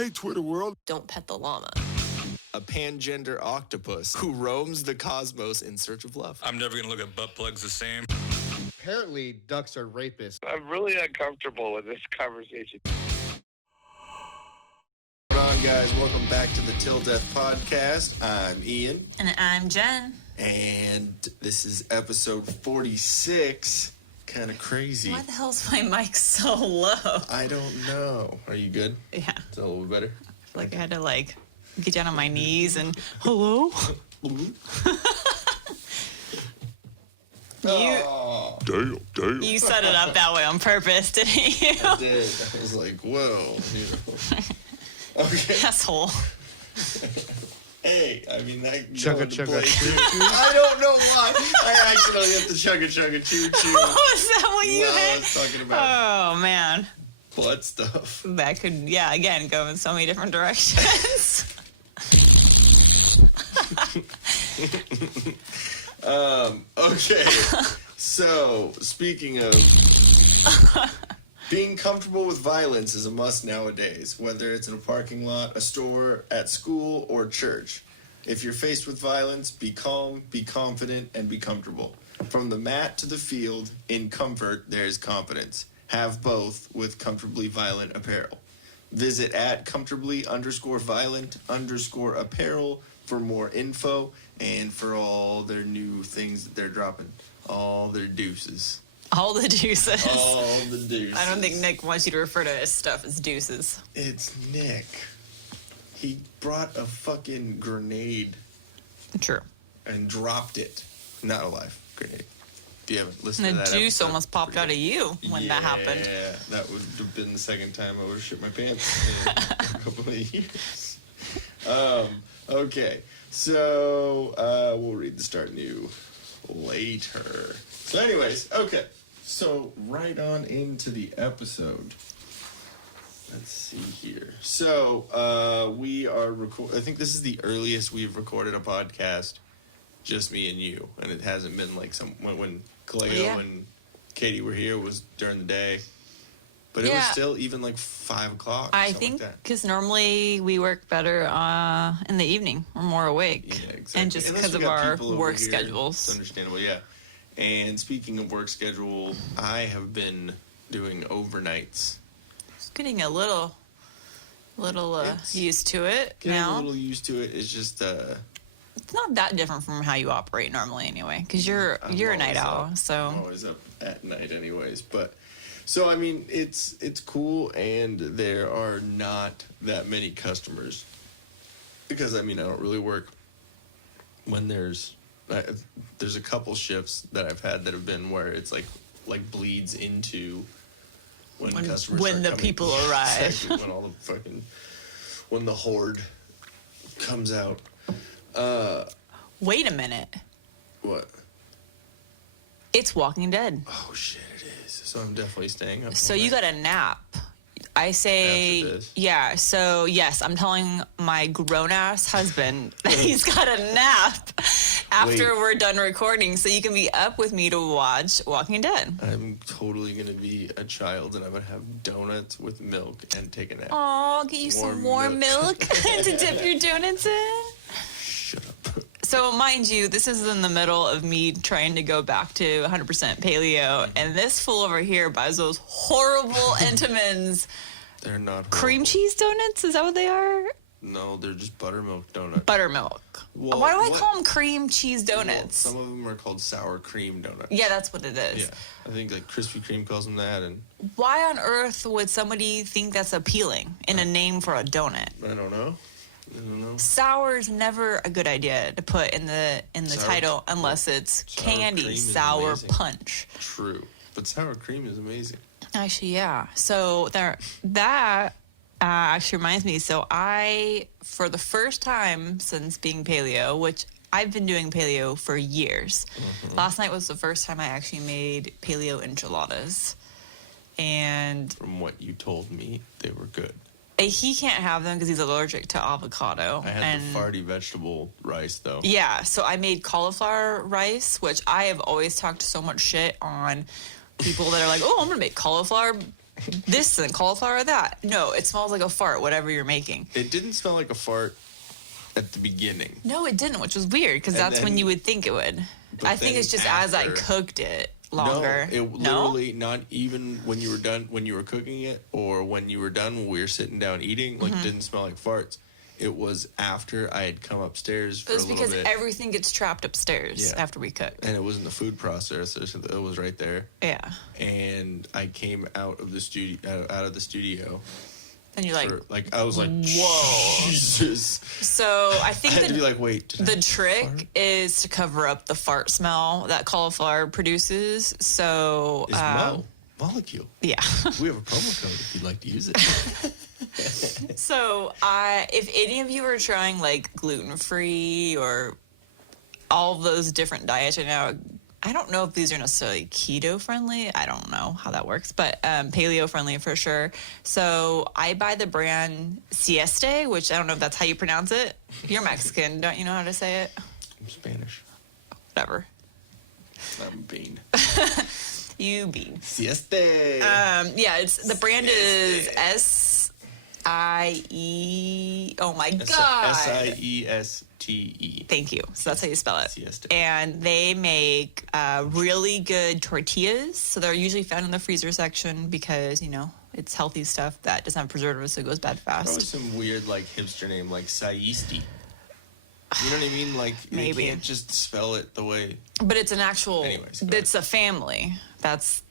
Hey, Twitter world. Don't pet the llama. A pangender octopus who roams the cosmos in search of love. I'm never going to look at butt plugs the same. Apparently, ducks are rapists. I'm really uncomfortable with this conversation. What's going on, guys? Welcome back to the Till Death Podcast. I'm Ian. And I'm Jen. And this is episode 46. Kind of crazy. Why the hell is my mic so low? I don't know. Are you good? Yeah. Is that a little bit better? I feel like I had to get down on my knees and hello? Damn. You set it up that way on purpose, didn't you? I did. I was like, whoa. Okay. Asshole. Hey, I mean, that Chugga chugga choo choo. I don't know why. I accidentally hit the chugga chugga choo choo. Oh, is that what you I hit? was talking about Oh, man. butt stuff. That could, again, go in so many different directions. Okay. So, speaking of being comfortable with violence is a must nowadays, whether it's in a parking lot, a store, at school, or church. If you're faced with violence, be calm, be confident, and be comfortable. From the mat to the field, in comfort, there's confidence. Have both with Comfortably Violent Apparel. Visit at comfortably_violent_apparel for more info and for all their new things that they're dropping. All their deuces. All the deuces. All the deuces. I don't think Nick wants you to refer to his stuff as deuces. It's Nick. He brought a fucking grenade True. and dropped it. Not a live grenade. If you haven't listened to And that the juice episode, almost popped out of you when that happened. Yeah, that would have been the second time I would have shit my pants in a couple of years. Okay, so we'll read the start new later. So anyways, okay. So right on into the episode. Let's see here. So we are I think this is the earliest we've recorded a podcast, just me and you, and it hasn't been like when Kaleo and Katie were here was during the day, but it was still even like 5 o'clock. I think because normally we work better in the evening. We're more awake. Yeah, exactly. And just Unless because we of got our people over work here, schedules. It's understandable, yeah. And speaking of work schedule, I have been doing overnights. Just getting a little used to it Getting now. a little used to it. It's just It's not that different from how you operate normally anyway, because you're a night owl. I'm So always up at night anyways. But so I mean it's cool, and there are not that many customers because I mean I don't really work when there's a couple shifts that I've had that have been where it's like bleeds into when customers when start the coming. people arrive. Exactly, when the horde comes out. Wait a minute. What? It's Walking Dead. Oh shit, it is. So I'm definitely staying up. So all you night. got a nap. I say, After this? yeah. So yes, I'm telling my grown-ass husband that he's got a nap after Wait. we're done recording, so you can be up with me to watch Walking Dead. I'm totally gonna be a child, and I'm gonna have donuts with milk and take a nap. Oh, get you some warm milk to dip your donuts in. Shut up. So mind you, this is in the middle of me trying to go back to 100% paleo, and this fool over here buys those horrible Entenmann's They're not horrible. cream cheese donuts. Is that what they are? No, they're just buttermilk donuts. Buttermilk. Well, Why do I what- call them cream cheese Well, donuts? some of them are called sour cream donuts. Yeah, that's what it is. Yeah, I think like Krispy Kreme calls them that, and Why on earth would somebody think that's appealing in a name for a donut? I don't know. Sour is never a good idea to put in the Sour- title unless it's sour cream candy is sour amazing. punch. True, but sour cream is amazing. Actually, yeah. So that actually reminds me. So I, for the first time since being paleo, which I've been doing paleo for years, last night was the first time I actually made paleo enchiladas. And From what you told me, they were good. he can't have them because he's allergic to avocado. I had the farty vegetable rice though. Yeah, so I made cauliflower rice, which I have always talked so much shit on people that are like, oh, I'm going to make cauliflower this and cauliflower that. No, it smells like a fart, whatever you're making. It didn't smell like a fart at the beginning. No, it didn't, which was weird because And that's when then- you would think it would. I think then it's just as I after- cooked it longer. No, it literally not even when you were done, when you were cooking it, or when you were done when we were sitting down eating, like Mm-hmm. it didn't smell like farts. It was after I had come upstairs for It was a little because bit, everything gets trapped upstairs Yeah. after we cook. and it was in the food processor, so it was right there. Yeah. And I came out of the studio, And you're like, for, like I was like, whoa. Jesus! so I I think had to be like, wait, did I the trick is to cover up the fart smell that cauliflower produces. So, Is MOLEKUle. yeah. We have a promo code if you'd like to use it. So, if any of you are trying like gluten-free or all of those different diets right now, I don't know if these are necessarily keto friendly. I don't know how that works, but paleo friendly for sure. So I buy the brand Sieste, which I don't know if that's how you pronounce it. You're Mexican, don't you know how to say it? I'm Spanish. Whatever. I'm a bean. You bean. Sieste. Yeah, it's the brand is SIE. Oh my god. SIESTE. Thank you. So that's how you spell it. Siesta. And they make really good tortillas. So they're usually found in the freezer section because, you know, it's healthy stuff that doesn't have preservatives, so it goes bad Probably fast. some weird like hipster name like Saisti. You know what I mean? Like Maybe. you can't just spell it the way. But it's an actual, Anyways, go ahead. it's a family. That's,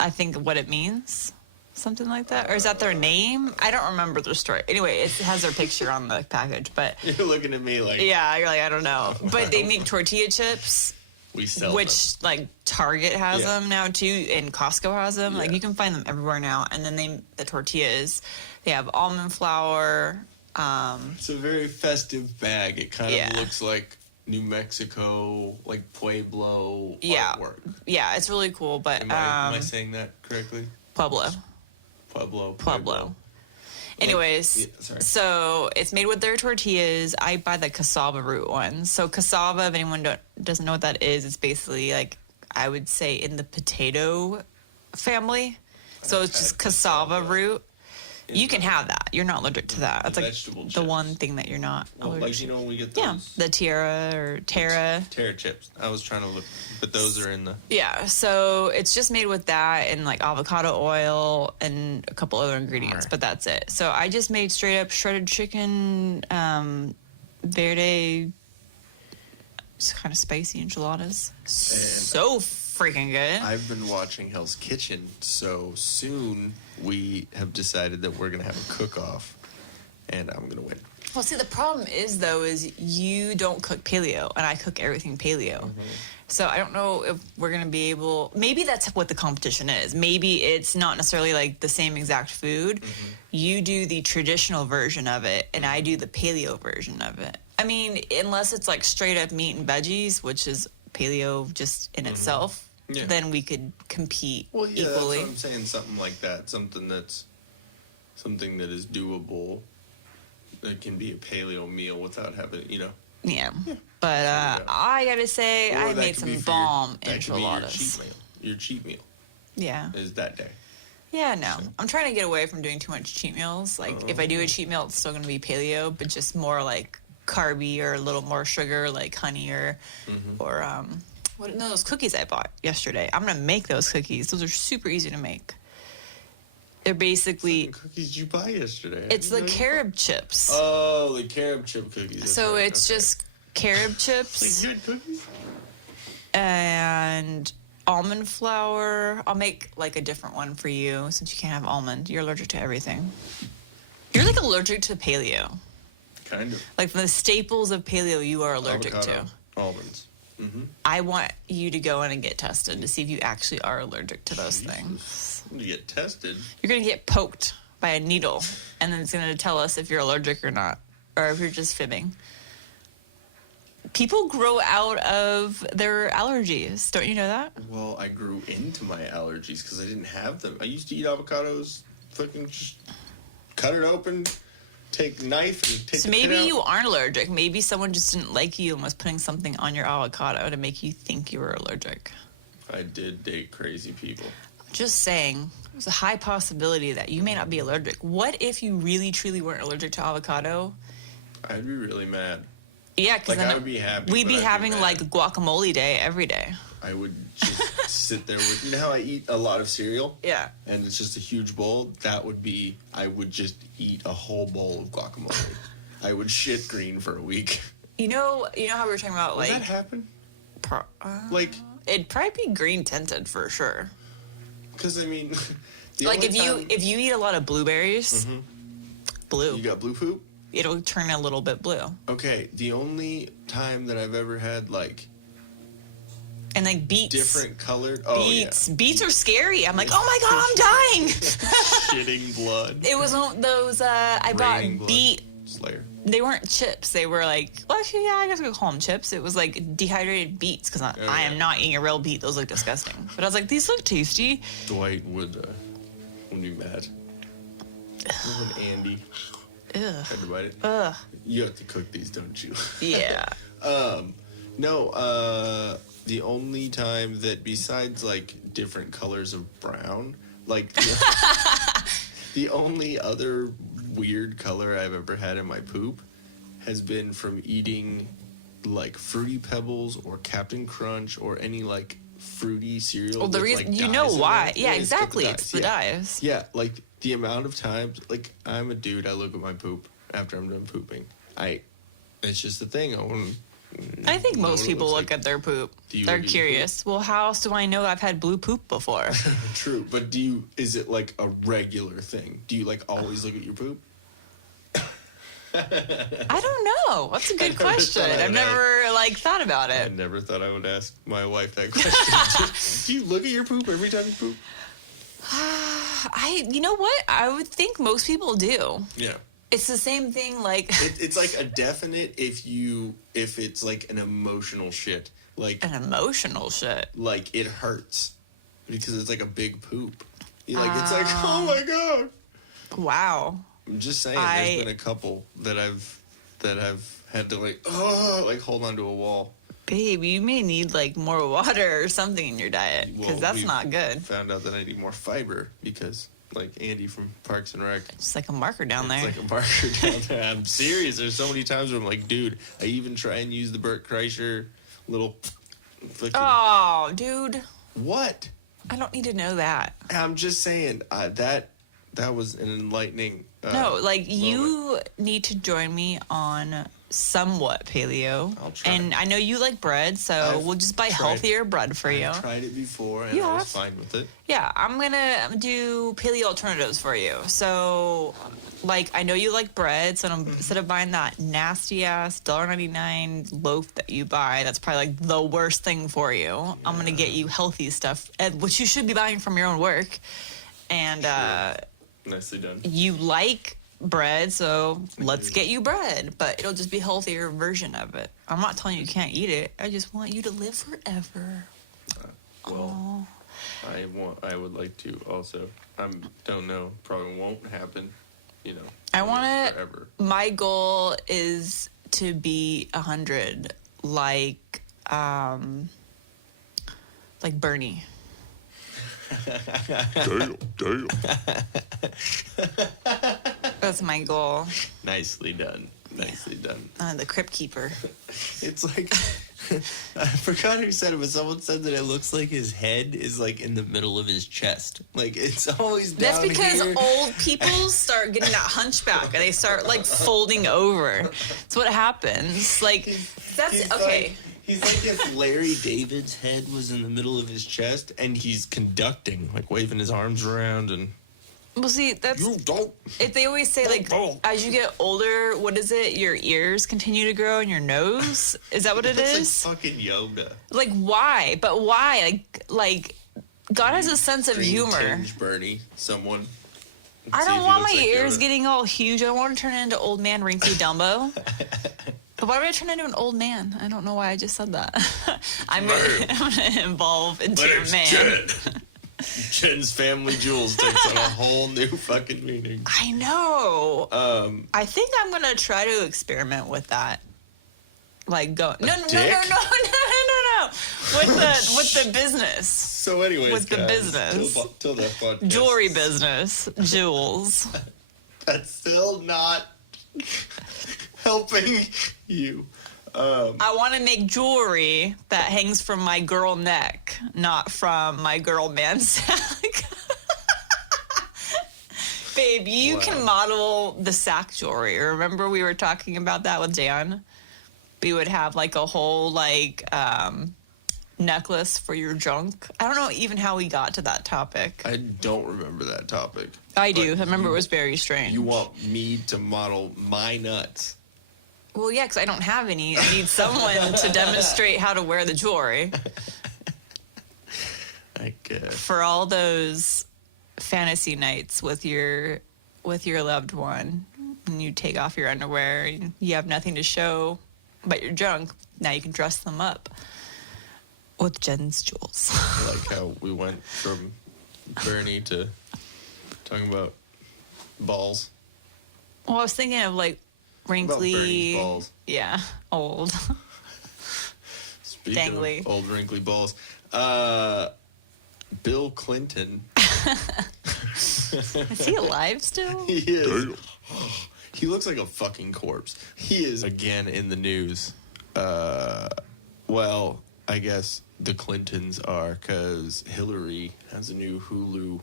I think, what it means. Something like that. Or is that their name? I don't remember their story. Anyway, it has their picture on the package. But You're looking at me like yeah, you're like, I don't know. But they make tortilla chips. we sell Which like Target has Yeah. them now too, and Costco has them. Like Yeah. you can find them everywhere now. And then the tortillas, they have almond flour. them. It's a very festive bag. It kind Yeah. of looks like New Mexico, like Pueblo Yeah. artwork. Yeah, it's really cool. But Am I saying that correctly? Pueblo. Pueblo. Anyways, Yeah, sorry. so it's made with their tortillas. I buy the cassava root ones. So cassava, if anyone doesn't know what that is, it's basically like, I would say in the potato family. So it's just cassava root. You can have that. You're not allergic to that. That's like vegetable the chips. one thing that you're not Well, allergic like to. you know when we get those. Yeah, the Tierra or Terra. Terra chips. I was trying to look, but those are in the. Yeah, so it's just made with that and like avocado oil and a couple other ingredients, Alright. but that's it. So I just made straight up shredded chicken, verde, it's kind of spicy enchiladas. So freaking good. I've been watching Hell's Kitchen, so soon we have decided that we're gonna have a cook-off, and I'm gonna win. Well, see, the problem is though, is you don't cook paleo, and I cook everything paleo. So I don't know if we're gonna be able. Maybe that's what the competition is. Maybe it's not necessarily like the same exact food. You do the traditional version of it, and I do the paleo version of it. I mean, unless it's like straight up meat and veggies, which is paleo just in itself, Yeah. then we could compete Well, yeah, equally. that's what I'm saying. Something like that. Something that is doable. That can be a paleo meal without having, you know. Yeah. But yeah. I gotta say, Or I that made could be some for your- bomb that could be enchiladas. Your cheat meal Yeah. is that day. Yeah, no. I'm trying to get away from doing too much cheat meals. Like, if I do a cheat meal, it's still going to be paleo, but just more like carby or a little more sugar, like honey or those cookies I bought yesterday. I'm going to make those cookies. Those are super easy to make. They're basically, What cookies did you buy yesterday? it's the carob chips. Oh, the carob chip cookies. that's So right, it's okay. just carob chips Like good cookies. and almond flour. I'll make like a different one for you since you can't have almond. You're allergic to everything. You're like allergic to paleo. Kind of. Like the staples of paleo you are allergic Avocado, to. almonds. I want you to go in and get tested to see if you actually are allergic to those things. You get tested. You're going to get poked by a needle, and then it's going to tell us if you're allergic or not, or if you're just fibbing. People grow out of their allergies. Don't you know that? Well, I grew into my allergies because I didn't have them. I used to eat avocados, fucking just cut it open, take knife and take So the pit maybe out. you aren't allergic. Maybe someone just didn't like you and was putting something on your avocado to make you think you were allergic. I did date crazy people. Just saying, there's a high possibility that you may not be allergic. What if you really, truly weren't allergic to avocado? I'd be really mad. Yeah, because Like, then I would be happy, we'd but be I'd be having mad. like guacamole day every day. I would just sit there with, you know how I eat a lot of cereal? Yeah. And it's just a huge bowl? That would be, I would just eat a whole bowl of guacamole. I would shit green for a week. You know how we were talking about Would like that happen? pro- Like, it'd probably be green tinted for sure. because I mean, the Like only time- if you eat a lot of blueberries, blue, You got blue poop? it'll turn a little bit blue. Okay, the only time that I've ever had, like, And like beets. different colored... Beets are scary. I'm like, oh my god, I'm dying. Shitting blood. It was one of those. I bought Raining blood. beet. Slayer. They weren't chips. They were like, well, actually, yeah, I guess we could call them chips. It was like dehydrated beets because I yeah. am not eating a real beet. Those look disgusting. But I was like, these look tasty. Dwight would be mad. When Andy Ugh. had to bite it. Ugh. You have to cook these, don't you? Yeah. No, the only time that besides like different colors of brown, like the only other weird color I've ever had in my poop has been from eating like Fruity Pebbles or Captain Crunch or any like fruity cereal. Well, the with, reason like, you know dyes in why? there. Yeah, it's got exactly. It's the dyes. Yeah, like the amount of times, like I'm a dude. I look at my poop after I'm done pooping. It's just a thing. I think know most what it people looks look like. at their poop. Do you They're look at your curious. Well, how else do I know I've had blue poop before? True, but is it like a regular thing? Do you like always look at your poop? I don't know. That's a good never question. thought I I've would never like thought about I it. never thought I would ask my wife that question. Do you look at your poop every time you poop? You know what? I would think most people do. Yeah. It's the same thing like It's like a definite if it's like an emotional shit. Like an emotional shit. like it hurts because it's like a big poop. It's like, oh my god. Wow. I'm just saying there's been a couple that I've had to like hold onto a wall. Babe, you may need like more water or something in your diet because Well, that's we've not good. Found out that I need more fiber because like Andy from Parks and Rec. It's like a marker down It's there. like a marker down there. I'm serious. There's so many times where I'm like, dude, I even try and use the Bert Kreischer little fucking... Oh, dude. What? I don't need to know that. I'm just saying, that was an enlightening No, like moment. you need to join me on somewhat paleo. I'll try. And I know you like bread, so I've we'll just buy tried- healthier bread for you. I tried it before and You I was have? fine with it. Yeah, I'm gonna do paleo alternatives for you. So, like, I know you like bread, so instead of buying that nasty ass $1.99 loaf that you buy, that's probably like the worst thing for you. I'm gonna get you healthy stuff, which you should be buying from your own work. And Nicely done. you like bread, so let's get you bread, but it'll just be a healthier version of it. I'm not telling you you can't eat it. I just want you to live forever. Well, I would like to also. Don't know. Probably won't happen. You know. I want to. Forever. My goal is to be 100, like Bernie. Damn. That's my goal. Nicely done. Nicely done. The Crypt Keeper. It's like I forgot who said it, but someone said that it looks like his head is like in the middle of his chest. Like it's always down That's because here. old people start getting that hunchback and they start like folding over. That's what happens. Like that's He's okay. He's like if Larry David's head was in the middle of his chest and he's conducting, like waving his arms around and. Well, see, that's You don't. if they always say like as you get older, what is it? Your ears continue to grow and your nose. Is that what it That's is? like fucking yoga. Like why? But why? Like God has a sense of Green humor. tinge Bernie, someone. I See don't if he want looks my like ears Yoda. getting all huge. I don't want to turn into old man wrinkly Dumbo. But why would I turn into an old man? I don't know why I just said that. I'm gonna evolve into a man. Jen's family jewels takes on a whole new fucking meaning. I know. I think I'm gonna try to experiment with that. Like go no dick? with the business. So anyways, With the guys, business. till that podcast. Jewelry business. Jewels. That's still not helping you. I want to make jewelry that hangs from my girl neck, not from my girl man sack. Babe, you can model the sack jewelry. Remember we were talking about that with Dan? We would have like a whole necklace for your junk. I don't know even how we got to that topic. I don't remember that topic. I do. But I remember it was very strange. You want me to model my nuts? Well, yeah, because I don't have any. I need someone to demonstrate how to wear the jewelry. I guess. For all those fantasy nights with your loved one, and you take off your underwear, and you have nothing to show but your junk. Now you can dress them up with Jen's jewels. I like how we went from Bernie to talking about balls. Well, I was thinking of like wrinkly, About Bernie's balls. Yeah, old. Speaking Dangly. of old wrinkly balls, Bill Clinton. Is he alive still? He is. Damn. He looks like a fucking corpse. He is again in the news. Well, I guess the Clintons are because Hillary has a new Hulu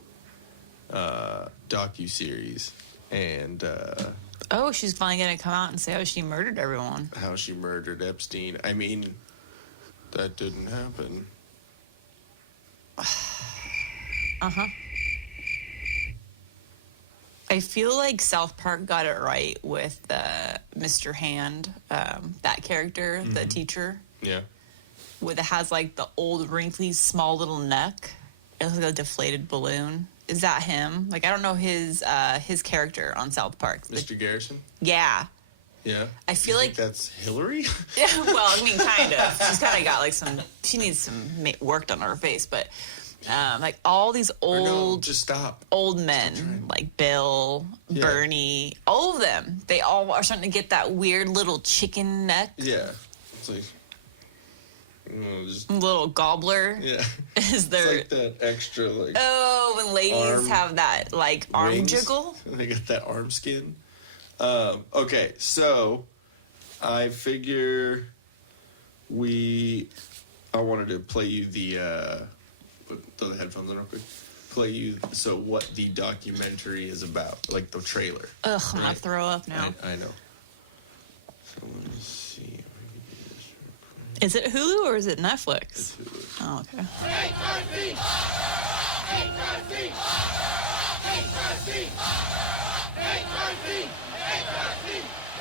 docuseries, and Oh, she's finally gonna come out and say how she murdered everyone. how she murdered Epstein. I mean, that didn't happen. Uh-huh. I feel like South Park got it right with Mr. Hand, that character, the teacher, Yeah. with it has like the old wrinkly small little neck. It looks like a deflated balloon. Is that him? Like I don't know his character on South Park. Mr. Garrison? Yeah. Yeah. I feel You like think that's Hillary? Yeah, well, I mean, kind of. She's kind of got like she needs some work done on her face, but like all these Or no, old just stop. old men, like Bill, Yeah. Bernie, all of them, they all are starting to get that weird little chicken neck, Yeah. It's like, just, little gobbler. yeah. Is It's there? like that extra, like, Oh, when ladies arm have that like arm rings. jiggle. They got that arm skin. Okay, so I figure I wanted to play you throw the headphones on real quick. Play you what the documentary is about, like the trailer. Ugh, I'm gonna Right. throw up now. I know. So let me see. Is it Hulu or is it Netflix? It's Hulu. Oh, okay.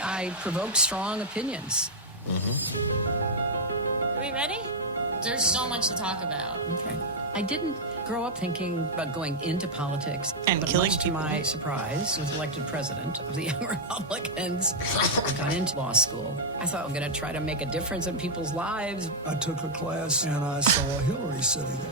I provoked strong opinions. Are we ready? There's so much to talk about. Okay. I didn't grow up thinking about going into politics. And but killing much to people. my surprise, was elected president of the Young Republicans. Got into law school. I thought I was going to try to make a difference in people's lives. I took a class and I saw Hillary sitting there.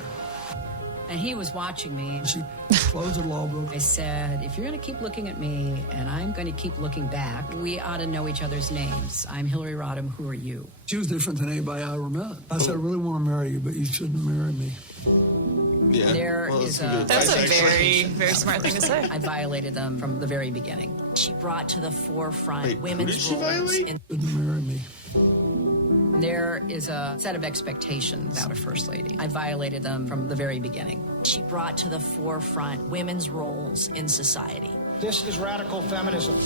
And he was watching me. She closed her law book. I said, if you're going to keep looking at me and I'm going to keep looking back, we ought to know each other's names. I'm Hillary Rodham. Who are you? She was different than anybody I ever met. I said, I really want to marry you, but you shouldn't marry me. Yeah. There Well, is that's a- good That's advice, a actually. very smart thing to say. I violated them from the very beginning. She brought to the forefront Wait, who women's did she roles violate? in Shouldn't marry me. There is a set of expectations about a first lady. I violated them from the very beginning. she brought to the forefront women's roles in society. This is radical feminism.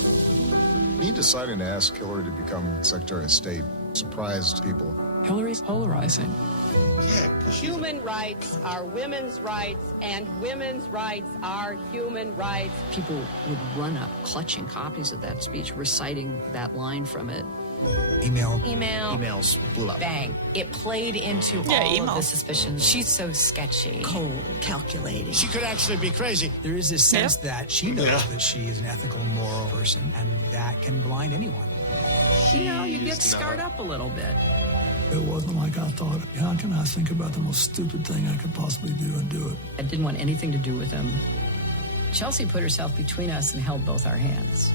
Me deciding to ask Hillary to become Secretary of State surprised people. Hillary's polarizing. Yeah, 'cause she's Human rights are women's rights, and women's rights are human rights. People would run up clutching copies of that speech, reciting that line from it. Emails blew up. Bang. It played into Yeah, all email. of the suspicions. She's so sketchy. Cold, calculating. She could actually be crazy. There is this sense that she knows that she is an ethical, moral person, and that can blind anyone. You know, you get She's scarred not- up a little bit. It wasn't like I thought, how can I think about the most stupid thing I could possibly do and do it? I didn't want anything to do with him. Chelsea put herself between us and held both our hands.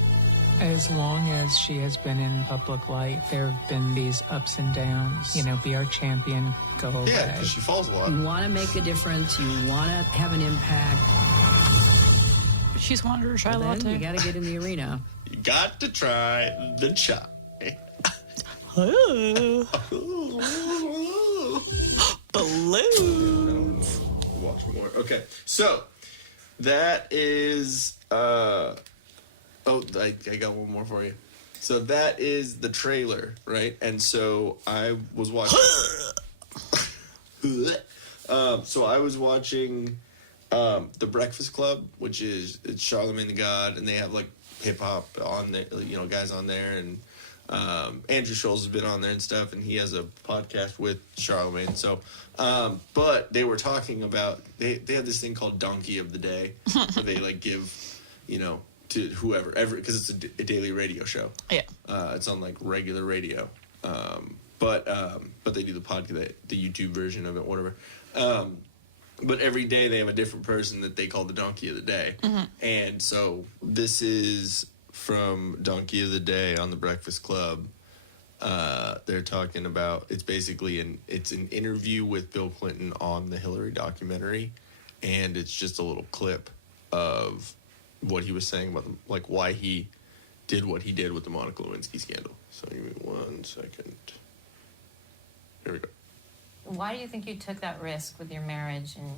As long as she has been in public life, there have been these ups and downs. You know, be our champion, go away. Yeah, because she falls a lot. You want to make a difference. You want to have an impact. She's wanted her chai Well, then latte. you got to get in the arena. You got to try the chai. Balloons. Watch more. Okay, so that is. I got one more for you. So that is the trailer, right? And so I was watching. So I was watching The Breakfast Club, which is it's Charlamagne the God, and they have like hip hop on there, you know, guys on there, and Andrew Schulz has been on there and stuff, and he has a podcast with Charlamagne. So, but they were talking about they have this thing called Donkey of the Day, where they like give, you know, to whoever, because it's a daily radio show. Yeah. It's on like regular radio. But they do the podcast, the YouTube version of it, whatever. But every day they have a different person that they call the Donkey of the Day. Mm-hmm. And so this is from Donkey of the Day on the Breakfast Club. They're talking about, it's basically an interview with Bill Clinton on the Hillary documentary. And it's just a little clip of what he was saying about like why he did what he did with the Monica Lewinsky scandal. So give me 1 second. Here we go. Why do you think you took that risk with your marriage and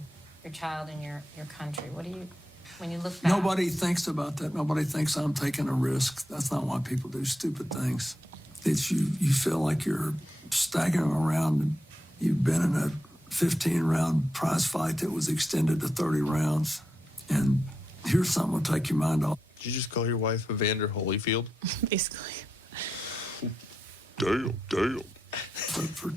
your child and your country? What do you, when you look back? Nobody thinks about that. Nobody thinks I'm taking a risk. That's not why people do stupid things. It's you feel like you're staggering around. And you've been in a 15-round prize fight that was extended to 30 rounds. And here's something that'll take your mind off. Did you just call your wife Evander Holyfield? Basically. Damn. For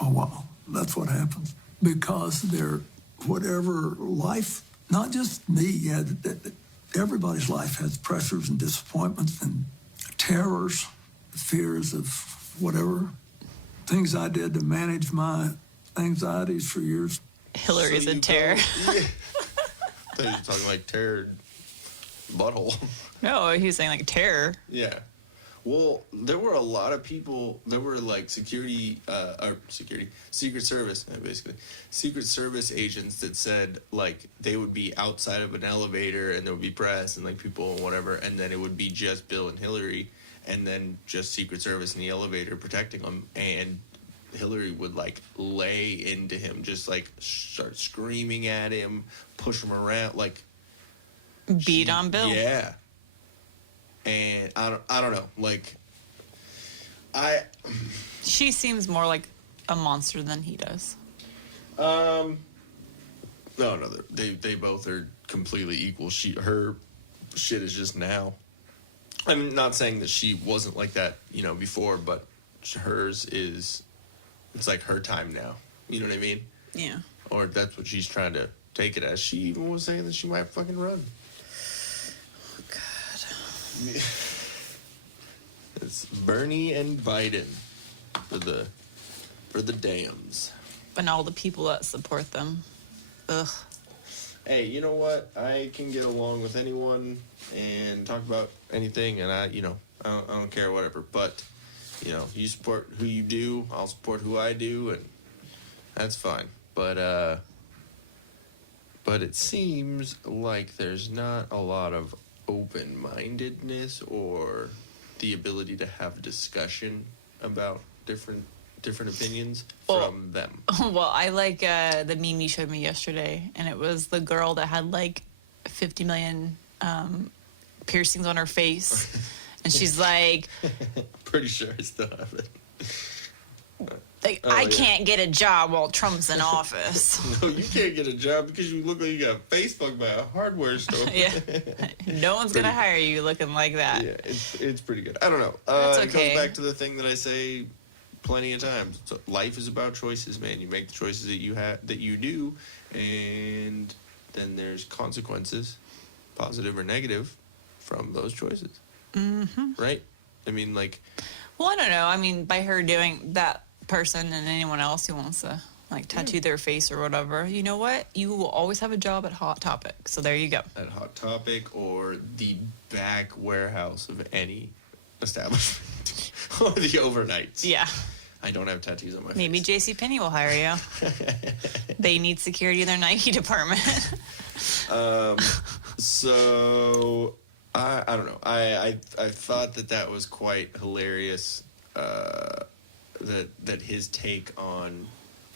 a while. That's what happens. Because they're, whatever life, not just me, everybody's life has pressures and disappointments and terrors, fears of whatever. Things I did to manage my anxieties for years. Hillary's a terror. I thought you were talking like terror butthole. No, he was saying like terror. Yeah. Well, there were a lot of people, there were like Secret Service, basically. Secret Service agents that said like they would be outside of an elevator and there would be press and like people and whatever, and then it would be just Bill and Hillary and then just Secret Service in the elevator protecting them, and Hillary would like lay into him, just like start screaming at him, push him around, like beat on Bill. Yeah. And I don't know, like she seems more like a monster than he does. No, they both are completely equal. Her shit is just now. I'm not saying that she wasn't like that, you know, before, but hers is, it's like her time now. You know what I mean? Yeah. Or that's what she's trying to take it as. She even was saying that she might fucking run. Oh, God. It's Bernie and Biden for the dams. And all the people that support them. Ugh. Hey, you know what? I can get along with anyone and talk about anything, and I don't care, whatever. But, you know, you support who you do, I'll support who I do, and that's fine. But it seems like there's not a lot of open-mindedness or the ability to have discussion about different opinions from them. Well, I like the meme you showed me yesterday, and it was the girl that had like 50 million piercings on her face, and she's like, pretty sure I still have it. Like, I can't get a job while Trump's in office. No, you can't get a job because you look like you got Facebook by a hardware store. Yeah. No one's going to hire you looking like that. Yeah, it's pretty good. I don't know. That's It okay. goes back to the thing that I say plenty of times. So life is about choices, man. You make the choices that you do, and then there's consequences, positive or negative, from those choices. Mm-hmm. Right? I mean, like... Well, I don't know. I mean, by her doing that person and anyone else who wants to like tattoo their face or whatever, you know what? You will always have a job at Hot Topic. So there you go. At Hot Topic or the back warehouse of any establishment. Or the overnights. Yeah. I don't have tattoos on my Maybe face. JCPenney will hire you. They need security in their Nike department. So I don't know. I thought that was quite hilarious. That his take on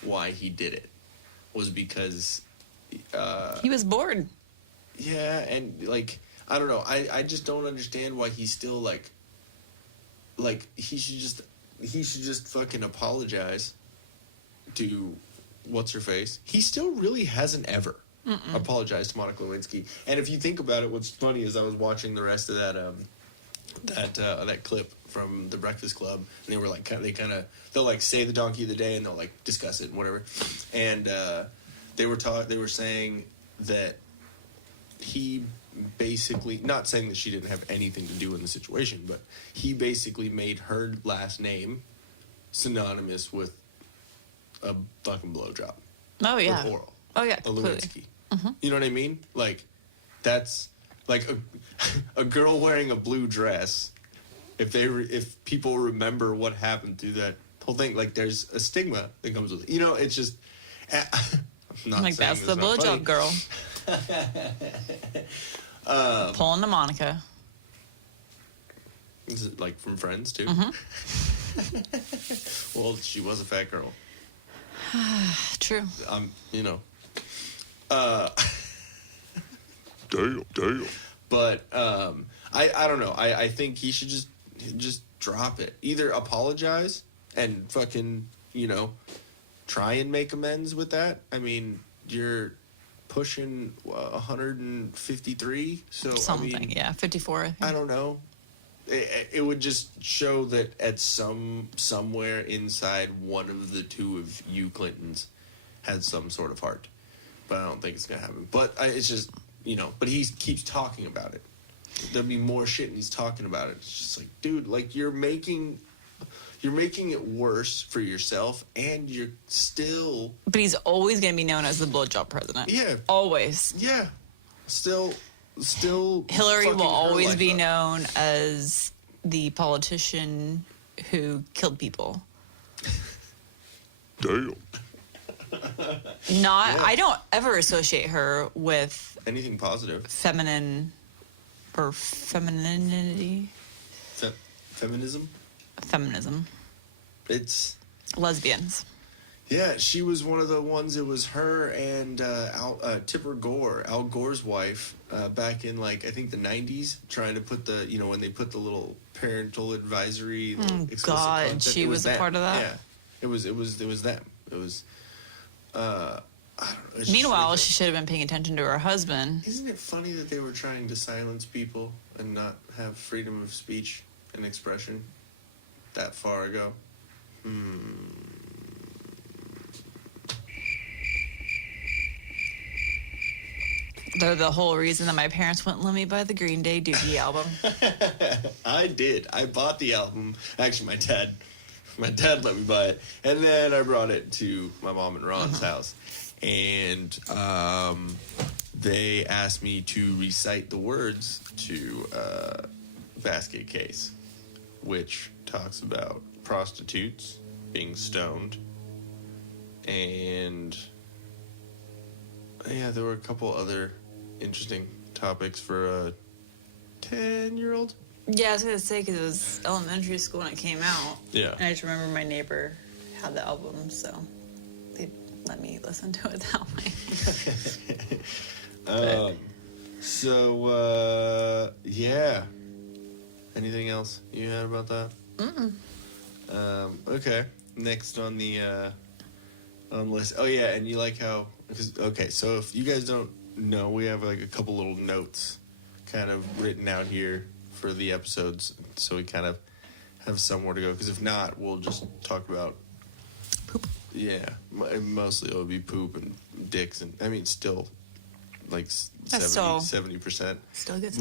why he did it was because he was bored. Yeah, and like I don't know. I just don't understand why he's still like he should just fucking apologize to what's her face. He still really hasn't ever apologized to Monica Lewinsky. And if you think about it, what's funny is I was watching the rest of that clip from the Breakfast Club, and they were like they'll like say the donkey of the day and they'll like discuss it and whatever. And they were saying that he basically, not saying that she didn't have anything to do in the situation, but he basically made her last name synonymous with a fucking blowjob. Oh yeah. Or oral. Oh yeah. A Completely. Lewinsky. You know what I mean? Like that's like a girl wearing a blue dress. If people remember what happened through that whole thing, like there's a stigma that comes with it. You know, it's just. I'm not like saying that's it's the not funny. blowjob girl. Pulling the Monica. Is it like from Friends too? Well, she was a fat girl. True. You know. Damn. But I don't know. I think he should just drop it. Either apologize and fucking, you know, try and make amends with that. I mean, you're pushing 153, so Something, I mean, yeah, 54. I think. I don't know. It would just show that at somewhere inside one of the two of you Clintons had some sort of heart, but I don't think it's gonna happen. But it's just, you know. But he keeps talking about it. There'll be more shit, and he's talking about it. It's just like, dude, like you're making it worse for yourself, and you're still. But he's always going to be known as the blowjob president. Yeah. Always. Yeah. Still. Hillary fucking will her always life be up. known as the politician who killed people. Damn. I don't ever associate her with anything positive. Feminine or femininity. Feminism? Feminism. It's lesbians. Yeah, she was one of the ones. It was her and Tipper Gore, Al Gore's wife, back in like I think the 90s, trying to put the, you know, when they put the little parental advisory. God, content, she was a them. part of that. Yeah, it was them. It was. I don't know. It's Meanwhile, just, she should have been paying attention to her husband. isn't it funny that they were trying to silence people and not have freedom of speech and expression that far ago? They're the whole reason that my parents wouldn't let me buy the Green Day Doogie album. I did. I bought the album. Actually, my dad let me buy it, and then I brought it to my mom and Ron's house, and they asked me to recite the words to Basket Case, which talks about prostitutes being stoned, and yeah, there were a couple other interesting topics for a 10-year-old. Yeah, I was going to say, because it was elementary school when it came out. Yeah. And I just remember my neighbor had the album, so they let me listen to it that way. Yeah. Anything else you had about that? Okay. Next on the list. Oh, yeah, and you like how... Okay, so if you guys don't know, we have like a couple little notes kind of written out here for the episodes, so we kind of have somewhere to go, because if not, we'll just talk about poop. Yeah, mostly it'll be poop and dicks, and I mean still like 70%. Still gets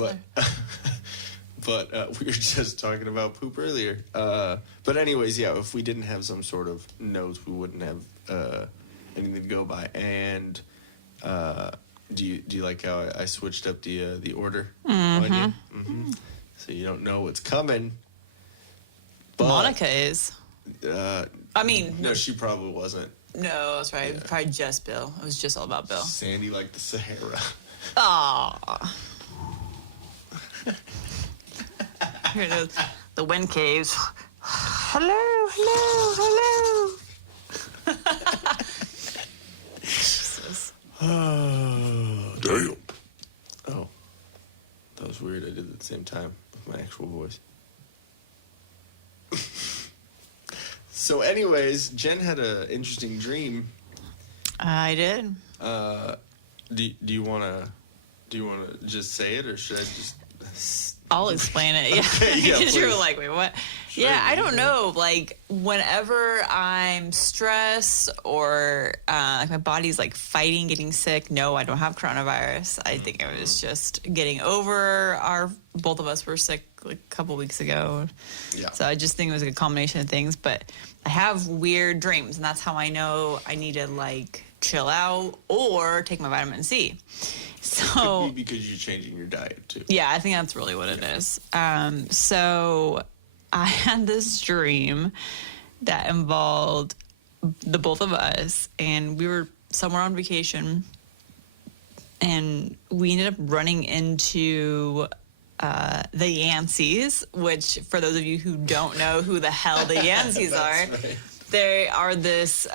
but we were just talking about poop earlier. But anyways, yeah, if we didn't have some sort of notes, we wouldn't have anything to go by. And do you like how I switched up the order on you? Mm-hmm. So you don't know what's coming. But, Monica is. I mean, no, she probably wasn't. No, that's right. Yeah. Probably just Bill. It was just all about Bill. Sandy like the Sahara. Aww. Here it is. The wind caves. Hello, hello, hello. Jesus. Damn. Oh. That was weird. I did it at the same time with my actual voice. So anyways, Jen had an interesting dream. I did. Do you wanna just say it, or should I just? I'll explain it. Yeah, because you were like, wait, what? Sure, yeah, I don't know. Like, whenever I'm stressed or like my body's like fighting getting sick. No, I don't have coronavirus. I think I was just getting over both of us were sick like a couple weeks ago. Yeah. So I just think it was a combination of things. But I have weird dreams, and that's how I know I need to like chill out or take my vitamin C. So could be because you're changing your diet too. Yeah, I think that's really what it is. So I had this dream that involved the both of us, and we were somewhere on vacation, and we ended up running into the Yanceys, which for those of you who don't know who the hell the Yanceys are, right. They are this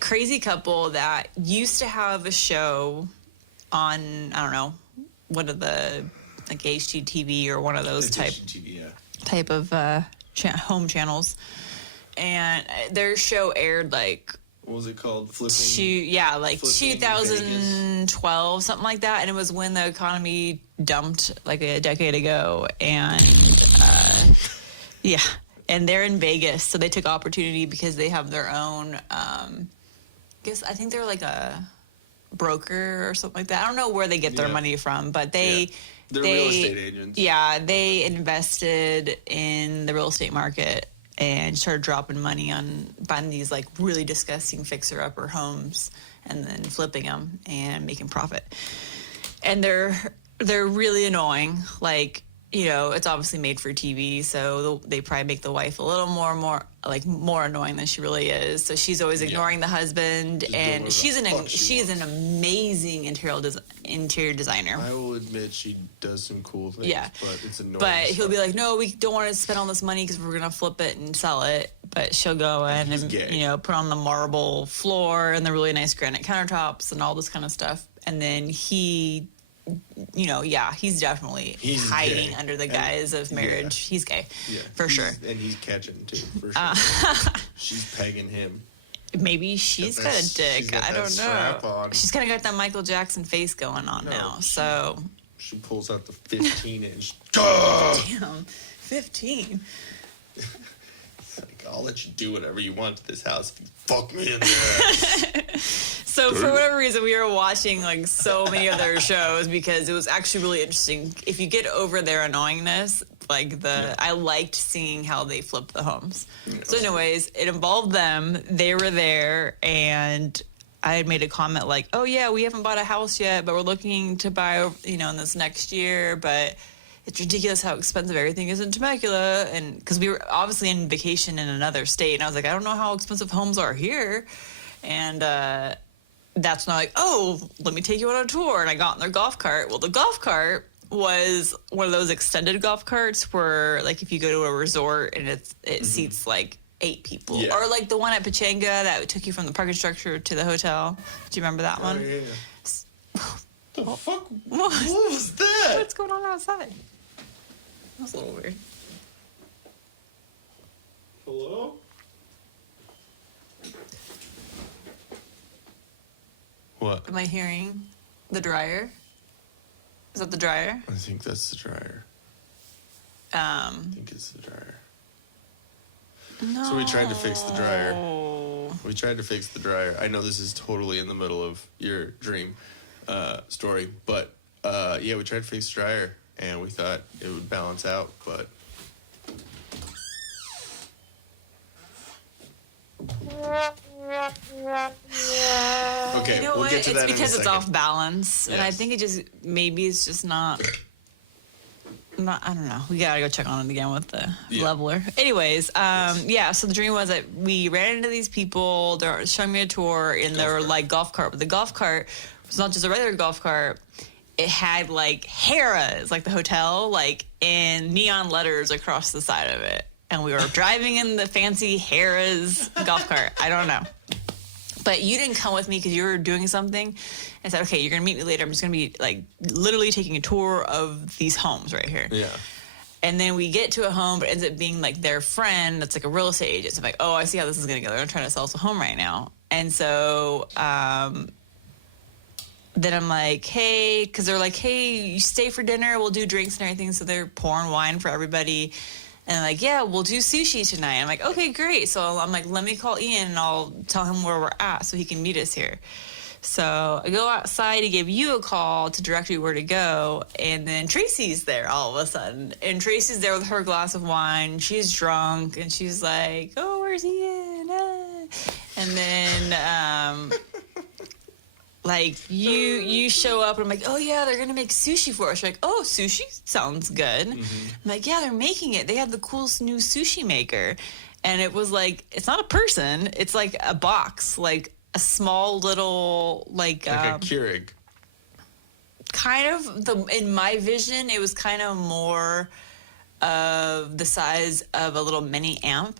crazy couple that used to have a show on, I don't know, what are the, like HGTV or one of those type of home channels. And their show aired like, what was it called? Flipping 2012, something like that. And it was when the economy dumped like a decade ago. And yeah, and they're in Vegas. So they took opportunity because they have their own, I think they're like a broker or something like that. I don't know where they get their money from, but they're real estate agents. Yeah, they invested in the real estate market and started dropping money on buying these like really disgusting fixer-upper homes and then flipping them and making profit. And they're really annoying. Like, you know, it's obviously made for TV, so they probably make the wife a little more annoying than she really is. So she's always ignoring the husband, and she's an amazing interior designer. I will admit she does some cool things, but it's annoying. But he'll be like, no, we don't want to spend all this money because we're gonna flip it and sell it. But she'll go in and put on the marble floor and the really nice granite countertops and all this kind of stuff, and then he's definitely hiding under the guise of marriage. Yeah. He's gay, for sure. And he's catching, too, for sure. She's pegging him. Maybe she's got a dick. I don't know. She's kind of got that Michael Jackson face going on now, so... She pulls out the 15-inch. Damn, 15. It's like, I'll let you do whatever you want to this house if you fuck me in there. So for whatever reason, we were watching like so many of their shows because it was actually really interesting. If you get over their annoyingness, I liked seeing how they flipped the homes. Yeah. So anyways, it involved them. They were there, and I had made a comment like, oh yeah, we haven't bought a house yet, but we're looking to buy, in this next year, but it's ridiculous how expensive everything is in Temecula. And because we were obviously in vacation in another state, and I was like, I don't know how expensive homes are here. And that's when I'm like, oh, let me take you on a tour. And I got in their golf cart. Well, the golf cart was one of those extended golf carts where, like, if you go to a resort and it seats like 8 people, or like the one at Pachanga that took you from the parking structure to the hotel. Do you remember that one? Yeah. The fuck? What was that? What's going on outside? That was a little weird. Hello? What? Am I hearing the dryer? Is that the dryer? I think that's the dryer. I think it's the dryer. No. So we tried to fix the dryer. I know this is totally in the middle of your dream story, but we tried to fix the dryer, and we thought it would balance out, but... Okay, You know we'll what? get to It's that in a because it's second. off balance, and I Yes. think it just maybe it's just not. I don't know. We gotta go check on it again with the leveler. Anyways, yeah. So the dream was that we ran into these people. They're showing me a tour in their like golf cart, but the golf cart was not just a regular golf cart. It had like Harrah's, like the hotel, like in neon letters across the side of it. And we were driving in the fancy Harrah's golf cart. I don't know. But you didn't come with me because you were doing something. I said, okay, you're going to meet me later. I'm just going to be like literally taking a tour of these homes right here. Yeah. And then we get to a home, but it ends up being like their friend that's like a real estate agent. So I'm like, oh, I see how this is going to go. They're trying to sell us a home right now. And so then I'm like, hey, because they're like, hey, you stay for dinner. We'll do drinks and everything. So they're pouring wine for everybody. And I'm like, yeah, we'll do sushi tonight. I'm like, okay, great. So I'm like, let me call Ian and I'll tell him where we're at so he can meet us here. So I go outside to give you a call to direct you where to go. And then Tracy's there all of a sudden. And Tracy's there with her glass of wine. She's drunk. And she's like, oh, where's Ian? Ah. And then... like you show up and I'm like, oh yeah, they're gonna make sushi for us. You're like, oh, sushi sounds good. I'm like, yeah, they're making it. They have the coolest new sushi maker. And it was like, it's not a person, it's like a box, like a small little like a Keurig. Kind of in my vision, it was kind of more of the size of a little mini amp.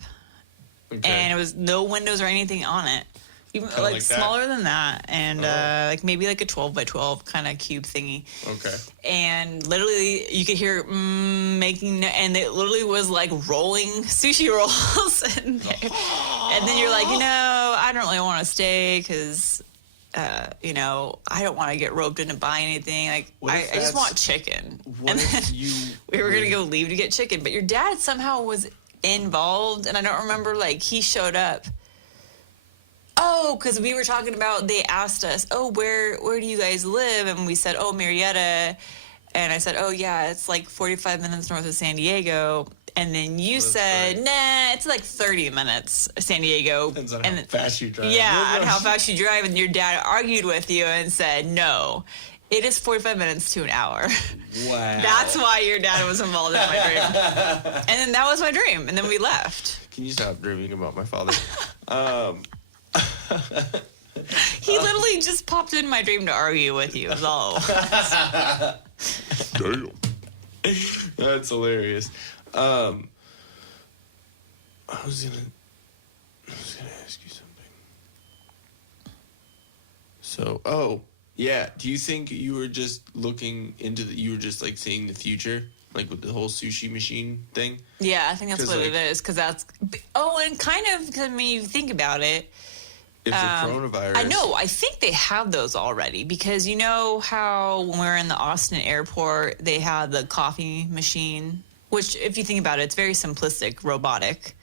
Okay. And it was no windows or anything on it. Even like smaller than that, and like maybe like a 12 by 12 kind of cube thingy. Okay. And literally, you could hear making, and it literally was like rolling sushi rolls in there. And then you're like, I don't really want to stay because, I don't want to get roped into buying anything. Like, I just want chicken. And then we were gonna go leave to get chicken, but your dad somehow was involved, and I don't remember. Like, he showed up. Oh, because we were talking about, they asked us, oh, where do you guys live? And we said, oh, Marietta. And I said, oh, yeah, it's like 45 minutes north of San Diego. And then you said, nah, it's like 30 minutes, San Diego. Depends on how fast you drive. Yeah, and how fast you drive. And your dad argued with you and said, no, it is 45 minutes to an hour. Wow. That's why your dad was involved in my dream. And then that was my dream. And then we left. Can you stop dreaming about my father? He literally just popped in my dream to argue with you. Is all. Damn. That's hilarious. I was gonna ask you something. So, do you think you were just looking into you were just like seeing the future, like with the whole sushi machine thing? Yeah, I think that's what it is. Because that's, and kind of, I mean, you think about it. If the coronavirus... I know. I think they have those already because you know how when we were in the Austin airport, they had the coffee machine, which if you think about it, it's very simplistic, robotic.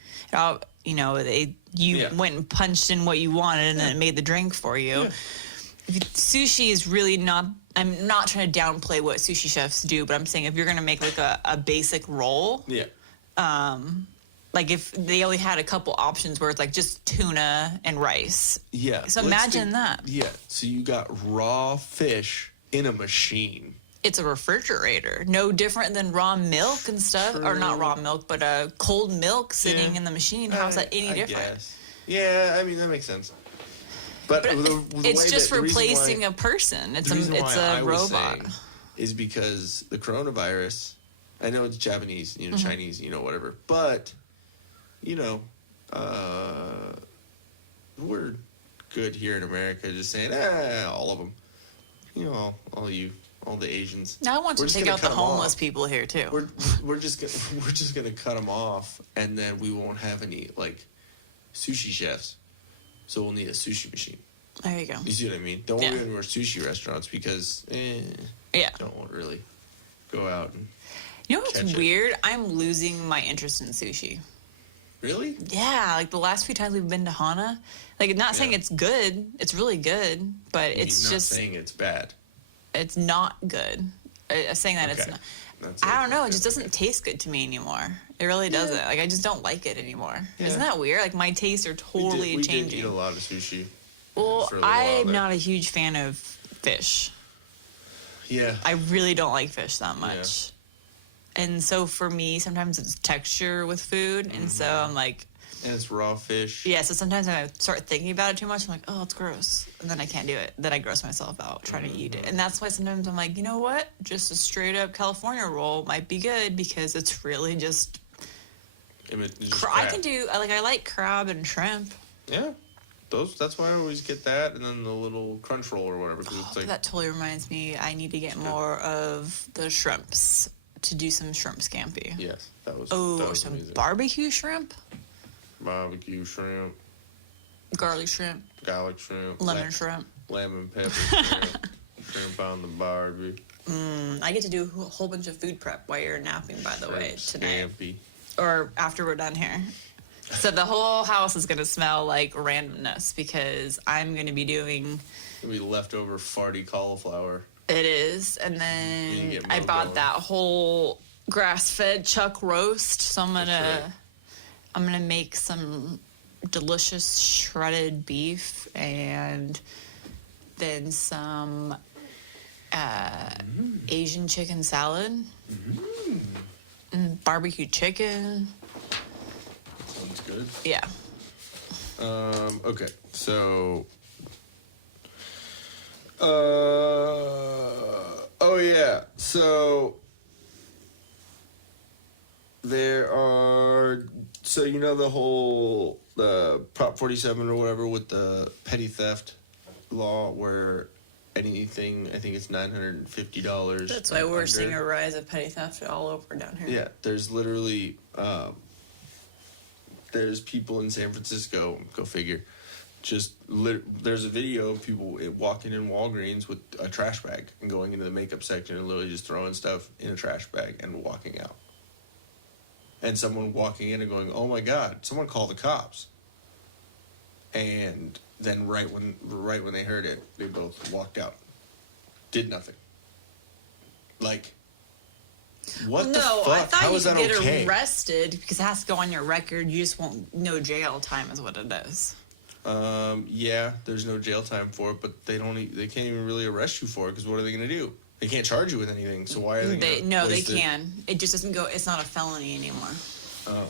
You went and punched in what you wanted and then it made the drink for you. Yeah. Sushi is really not... I'm not trying to downplay what sushi chefs do, but I'm saying if you're going to make like a basic roll... Yeah. Like if they only had a couple options where it's like just tuna and rice. Yeah. So imagine that. Yeah. So you got raw fish in a machine. It's a refrigerator. No different than raw milk and stuff. True. Or not raw milk, but cold milk sitting in the machine. How's that any different? Guess. Yeah, I mean, that makes sense. But it's just replacing a person. It's a robot. Is because the coronavirus, I know it's Japanese, Chinese, whatever. But... we're good here in America just saying, all of them. All the Asians. Now I want to take out the homeless people here too. We're just gonna cut them off, and then we won't have any like sushi chefs. So we'll need a sushi machine. There you go. You see what I mean? Don't want any more sushi restaurants because don't really go out and. You know what's weird? I'm losing my interest in sushi. Really? Yeah, like the last few times we've been to Hana, like not saying it's good, it's really good, but it's just saying it's bad. It's not good. I'm saying that it's not. That's I don't know. It just doesn't taste good to me anymore. It really doesn't. Like, I just don't like it anymore. Yeah. Isn't that weird? Like, my tastes are totally we changing. did eat a lot of sushi. Well, for a little while I'm there. not a huge fan of fish. Yeah. I really don't like fish that much. And so for me, sometimes it's texture with food. And so I'm like... And it's raw fish. Yeah, so sometimes I start thinking about it too much. I'm like, oh, it's gross. And then I can't do it. Then I gross myself out trying to eat it. And that's why sometimes I'm like, you know what? Just a straight up California roll might be good because it's really just... I can do... I like crab and shrimp. Yeah. That's why I always get that, and then the little crunch roll or whatever. 'Cause it's like, That totally reminds me. I need to get more of the shrimps to do some shrimp scampi. yes, that was. Oh, that or was some amazing. barbecue shrimp, Barbecue shrimp, garlic shrimp, garlic shrimp, lemon shrimp. lemon pepper shrimp, shrimp on the barbie. I get to do a whole bunch of food prep while you're napping, by the way, tonight. Scampi. Or after we're done here. So the whole house is going to smell like randomness because I'm going to be doing... It'll be leftover farty cauliflower. It is. And You then get I milk bought going. that whole grass-fed chuck roast. So I'm gonna make some delicious shredded beef and then some Asian chicken salad. And barbecue chicken. Sounds good. Yeah. Okay, so. Oh yeah, so. There are. So you know the Prop 47 or whatever with the petty theft law where anything, I think it's $950. That's why we're under. seeing a rise of petty theft all over down here. Yeah, there's literally there's people in San Francisco, go figure, there's a video of people walking in Walgreens with a trash bag and going into the makeup section and literally just throwing stuff in a trash bag and walking out. And someone walking in and going, "Oh my God, someone call the cops." And then right when they heard it, they both walked out. Did nothing. Like, what the fuck? I thought How you is could that get okay? arrested because it has to go on your record. You just won't, no jail time is what it is. Yeah, there's no jail time for it, but they can't even really arrest you for it because what are they going to do? They can't charge you with anything, so why are they going to No, they can. It just doesn't go, it's not a felony anymore. Oh.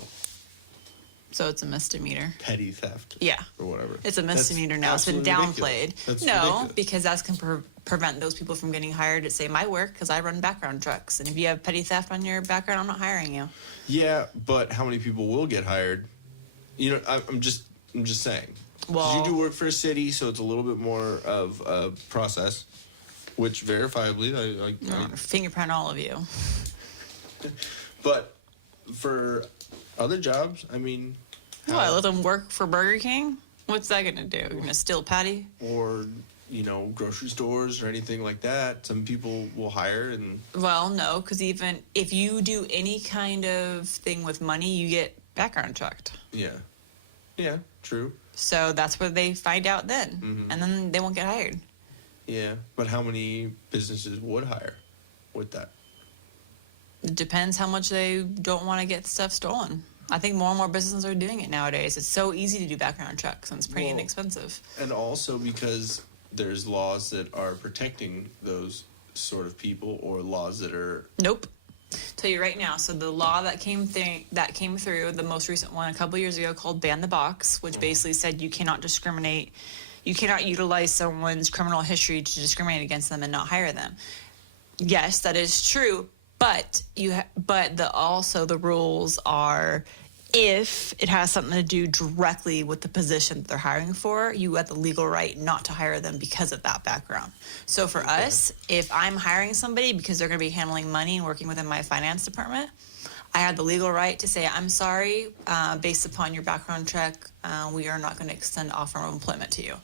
So it's a misdemeanor. Petty theft. Yeah. Or whatever. It's a misdemeanor now. It's been absolutely downplayed. ridiculous. That's No, ridiculous. because that's can prevent those people from getting hired at, say, my work, because I run background checks. And if you have petty theft on your background, I'm not hiring you. Yeah, but how many people will get hired? You know, I'm just saying. 'Cause you do work for a city, so it's a little bit more of a process, which verifiably, I fingerprint all of you. But for other jobs, I mean, What, let them work for Burger King? What's that gonna do? You're gonna steal patty? or grocery stores or anything like that, some people will hire and. Well, no, because even if you do any kind of thing with money, you get background checked. Yeah, true. So that's where they find out then, Mm-hmm. and then they won't get hired. Yeah, but how many businesses would hire with that? It depends how much they don't want to get stuff stolen. I think more and more businesses are doing it nowadays. It's so easy to do background checks, and it's pretty inexpensive. And also because there's laws that are protecting those sort of people, or laws that are. Nope. Tell you right now. So the law that came through, the most recent one a couple years ago, called Ban the Box, which basically said you cannot discriminate, you cannot utilize someone's criminal history to discriminate against them and not hire them. Yes, that is true, but also the rules are, if it has something to do directly with the position that they're hiring for, you have the legal right not to hire them because of that background. So for us, if I'm hiring somebody because they're going to be handling money and working within my finance department, I have the legal right to say, I'm sorry, based upon your background check, we are not going to extend offer of employment to you.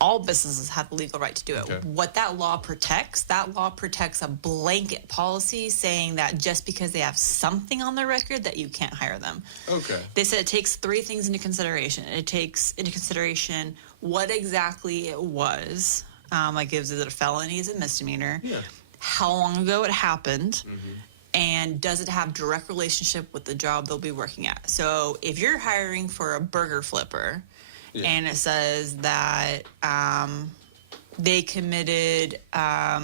All businesses have the legal right to do it. Okay. What that law protects a blanket policy saying that just because they have something on their record that you can't hire them. Okay. They said it takes three things into consideration. It takes into consideration what exactly it was. Like, is it a felony? Is it a misdemeanor? Yeah. How long ago it happened? and does it have direct relationship with the job they'll be working at? So if you're hiring for a burger flipper and it says that they committed, I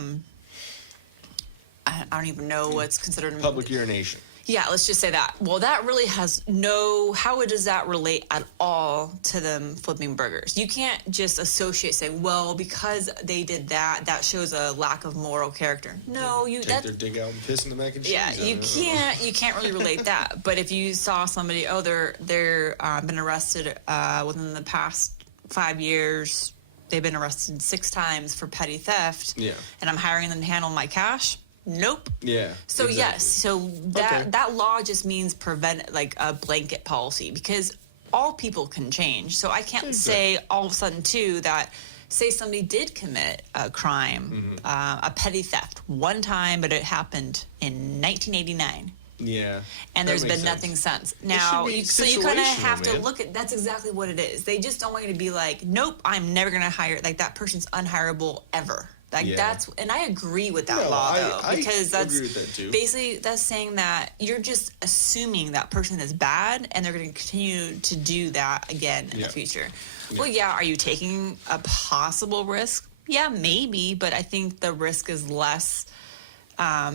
don't even know what's considered public urination. Yeah, let's just say that. Well, that really has how does that relate at all to them flipping burgers? You can't just associate saying, well, because they did that, that shows a lack of moral character. No, Take their dick out and piss in the mac and cheese. Yeah, you can't really relate that. But if you saw somebody, they're been arrested within the past 5 years, they've been arrested 6 times for petty theft. Yeah. And I'm hiring them to handle my cash. Nope. Yeah. So exactly. Yes. So that law just means prevent like a blanket policy because all people can change. So I can't say all of a sudden too that say somebody did commit a crime, a petty theft one time, but it happened in 1989. Yeah. And there's been nothing since. Now, so you kind of have to look at that's exactly what it is. They just don't want you to be like, nope, I'm never gonna hire like that person's unhireable ever. Like that's, and I agree with that law though, because that's basically that's saying that you're just assuming that person is bad, and they're going to continue to do that again in the future. Yeah. Well, yeah, are you taking a possible risk? Yeah, maybe, but I think the risk is less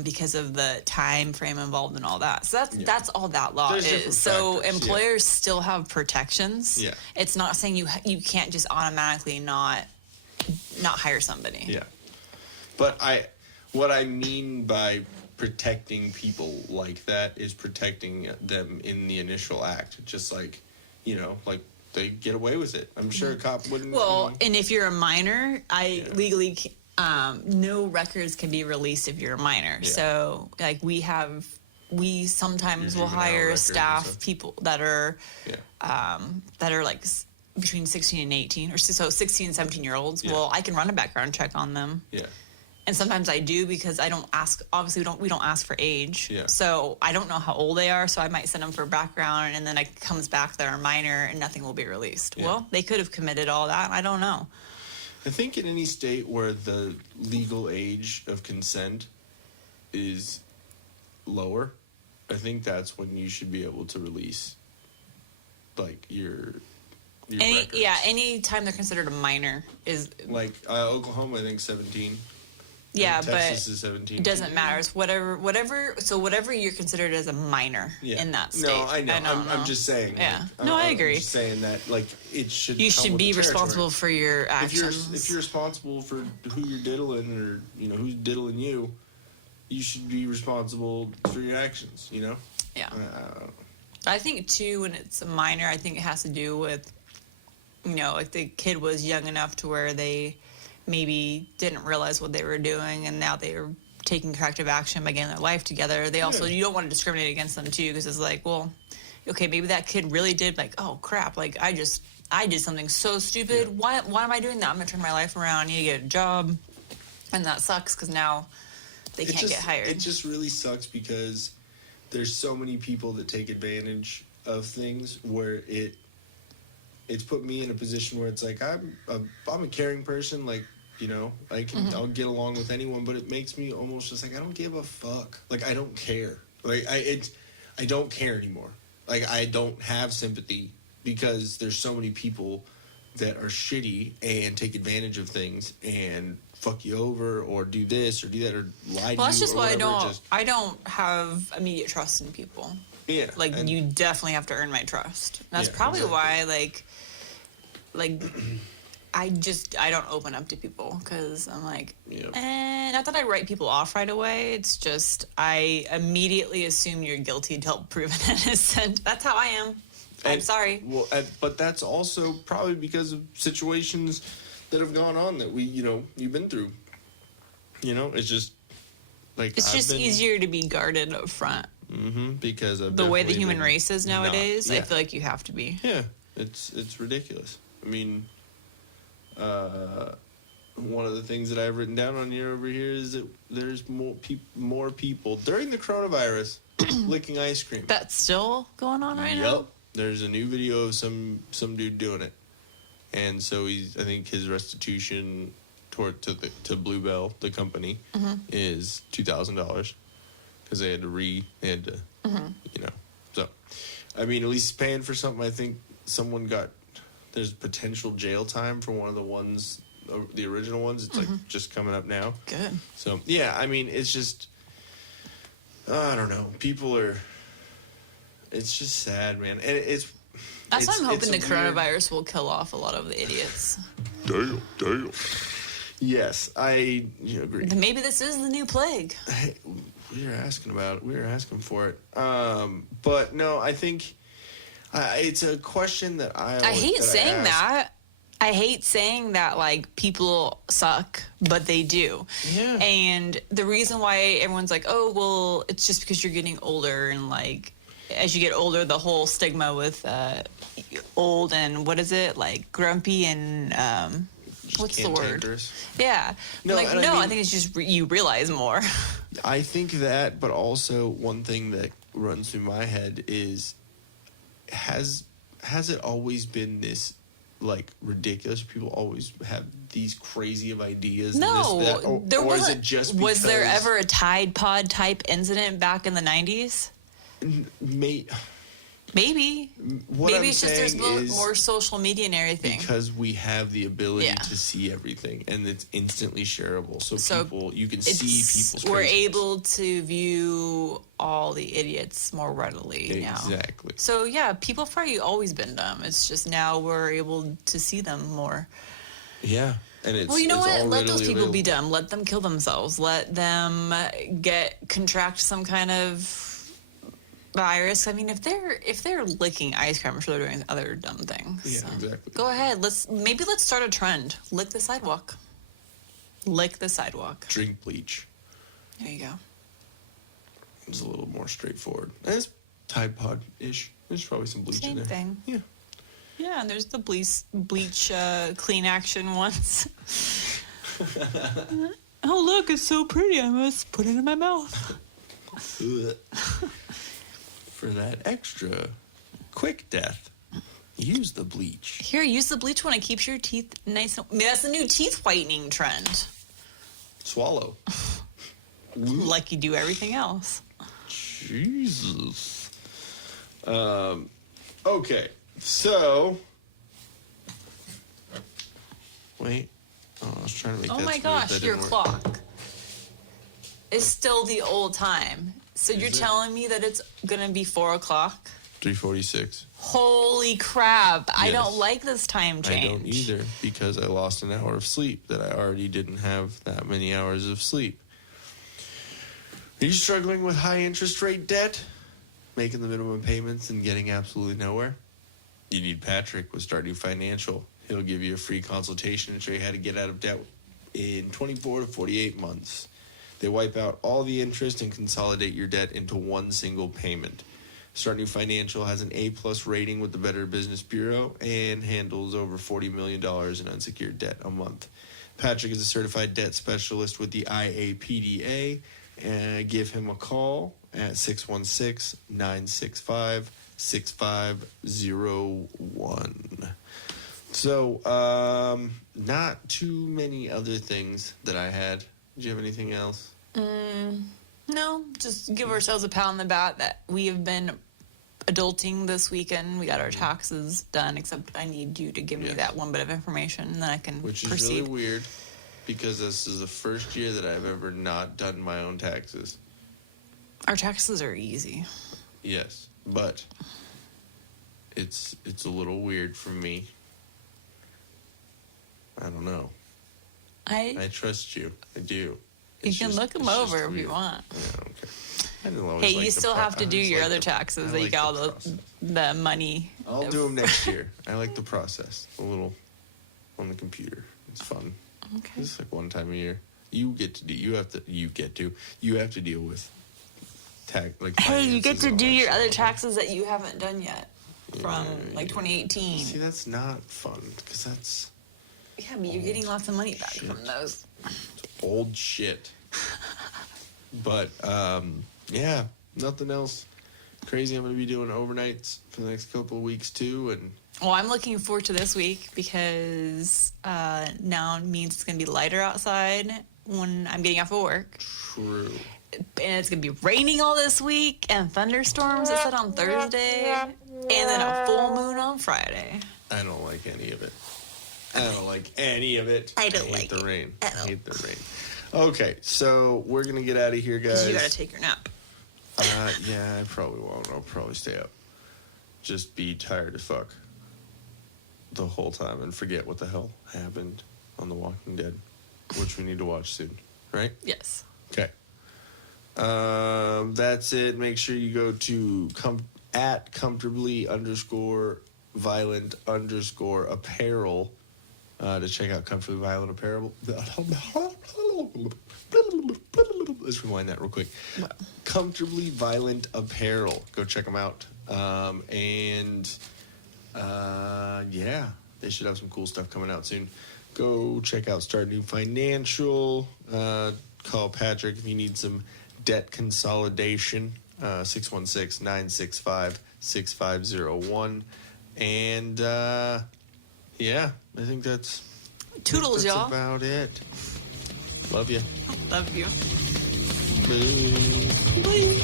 because of the time frame involved and all that. So that's all that law is. So employers still have protections. Yeah, it's not saying you can't just automatically not hire somebody. Yeah. But what I mean by protecting people like that is protecting them in the initial act. Just like, like they get away with it. I'm sure a cop wouldn't. Well, and if you're a minor, legally, no records can be released if you're a minor. Yeah. So, like we sometimes will hire staff people that are like between 16 and 18, or so 16 and 17-year-olds. Yeah. Well, I can run a background check on them. Yeah. And sometimes I do because I don't ask. Obviously, we don't ask for age. Yeah. So I don't know how old they are. So I might send them for background, and then it comes back they're a minor, and nothing will be released. Yeah. Well, they could have committed all that. I don't know. I think in any state where the legal age of consent is lower, I think that's when you should be able to release, like your records. Any time they're considered a minor is like Oklahoma. I think 17. Yeah, Texas is 17. It doesn't matter. It's whatever. So whatever you're considered as a minor in that state. No, I know. I'm just saying. Yeah. I agree. I'm just saying that it should. You should be responsible for your actions. If you're responsible for who you're diddling, or who's diddling you, you should be responsible for your actions. Yeah. I think too, when it's a minor, I think it has to do with, like the kid was young enough to where they maybe didn't realize what they were doing, and now they are taking corrective action by getting their life together. They also, you don't want to discriminate against them too, because it's like, well, okay, maybe that kid really did, like, oh crap, like I did something so stupid. Yeah. Why am I doing that? I'm gonna turn my life around. I need to get a job, and that sucks because now they can't get hired. It just really sucks because there's so many people that take advantage of things where it's put me in a position where it's like I'm a caring person, like. I'll get along with anyone, but it makes me almost just like I don't give a fuck. Like I don't care. Like I don't care anymore. Like I don't have sympathy because there's so many people that are shitty and take advantage of things and fuck you over or do this or do that or lie to you. Well, that's just why I don't have immediate trust in people. Yeah. Like you definitely have to earn my trust. That's probably why like I don't open up to people because I'm like, not that I write people off right away. It's just I immediately assume you're guilty until proven innocent. That's how I am. I'm sorry. Well, but that's also probably because of situations that have gone on that you've been through. It's just like it's just easier to be guarded up front. Mm-hmm. Because of the way the human race is nowadays. I feel like you have to be. Yeah, it's ridiculous. I mean. One of the things that I've written down on here over here is that there's more people during the coronavirus licking ice cream. That's still going on right now? Yep. There's a new video of some dude doing it. And so I think his restitution to Bluebell, the company, is $2,000. because they had to you know. So, I mean, at least he's paying for something. I think there's potential jail time for one of the ones, the original ones. It's like just coming up now. Good. So, yeah, I mean, it's just, I don't know. It's just sad, man. And That's why I'm hoping the coronavirus will kill off a lot of the idiots. Damn. Yes, I agree. Maybe this is the new plague. Hey, we were asking about it. We were asking for it. But no, I think it's a question that I hate saying that. I hate saying that, like, people suck, but they do. Yeah. And the reason why everyone's like, oh, well, it's just because you're getting older, and, like, as you get older, the whole stigma with old and, what is it, like, grumpy and, what's the word? Yeah. No, like, no, I think it's just you realize more. I think that, but also one thing that runs through my head is, has it always been this, like, ridiculous? People always have these crazy of ideas. No, this, that, there or wasn't. Is it just because, was there ever a Tide Pod type incident back in the 90s? Maybe. What Maybe I'm it's just there's saying more social media and everything. Because we have the ability to see everything, and it's instantly shareable. So people, you can see people's We're craziness. able to view all the idiots more readily now. Exactly. So, yeah, people have probably always been dumb. It's just now we're able to see them more. Yeah. And it's, well, you know what? Let those people be available. dumb. Let them kill themselves. Let them contract some kind of virus. I mean, if they're licking ice cream, I'm sure they're doing other dumb things. Yeah, so. exactly. Go ahead. Let's start a trend. Lick the sidewalk. Lick the sidewalk. Drink bleach. There you go. It's a little more straightforward. And it's Tide Pod-ish. There's probably some bleach in there. Same thing. Yeah. Yeah, and there's the bleach clean action ones. Oh, look, it's so pretty. I must put it in my mouth. For that extra quick death, use the bleach. Here, use the bleach one. It keeps your teeth nice. That's the new teeth whitening trend. Swallow. Like you do everything else. Jesus. Okay, so... Wait. Oh, I was trying to make that Oh my smooth. gosh, That your didn't work. clock is still the old time. So you're telling me that it's going to be 4 o'clock? 3:46. Holy crap. I Yes. don't like this time change. I don't either, because I lost an hour of sleep that I already didn't have that many hours of sleep. Are you struggling with high interest rate debt? Making the minimum payments and getting absolutely nowhere? You need Patrick with Stardew Financial. He'll give you a free consultation and show you how to get out of debt in 24 to 48 months. They wipe out all the interest and consolidate your debt into one single payment. Stardew Financial has an A+ rating with the Better Business Bureau and handles over $40 million in unsecured debt a month. Patrick is a certified debt specialist with the IAPDA. And give him a call at 616-965-6501. So, not too many other things that I had. Did you have anything else? No, just give ourselves a pat on the back that we have been adulting this weekend. We got our taxes done, except I need you to give me that one bit of information, and then I can Which is proceed. really weird, because this is the first year that I've ever not done my own taxes. Our taxes are easy. Yes, but it's a little weird for me. I don't know. I trust you. I do. You can look them over if you want. Yeah, okay. I didn't always Hey, like you the still have to I do just your like other the- taxes I that you like got the all process. the money. I'll do them next year. I like the process. A little on the computer. It's fun. Okay. It's like one time a year. You have to deal with Hey, you get finances to and do all that your shit. other taxes that you haven't done yet from 2018. See, that's not fun, because that's Yeah, but you're getting lots of money back from those. old shit. But yeah, nothing else crazy. I'm gonna be doing overnights for the next couple of weeks too, and Well, I'm looking forward to this week because now it means it's going to be lighter outside when I'm getting off of work. true. it's going to be raining all this week and thunderstorms, it said, on Thursday, and then a full moon on Friday. I don't like any of it. I don't like any of it. I don't hate like the it. rain. I hate the rain. Okay, so we're going to get out of here, guys. You got to take your nap. Yeah, I probably won't. I'll probably stay up. Just be tired as fuck the whole time and forget what the hell happened on The Walking Dead, which we need to watch soon, right? Yes. Okay. That's it. Make sure you go to at comfortably_violent_apparel to check out Comfortably Violent Apparel. Let's rewind that real quick. Comfortably Violent Apparel. Go check them out. Yeah, they should have some cool stuff coming out soon. Go check out Start New Financial. Call Patrick if you need some debt consolidation. 616-965-6501. And yeah, I think that's Toodles, y'all. about it. Love you. Love you. Bye.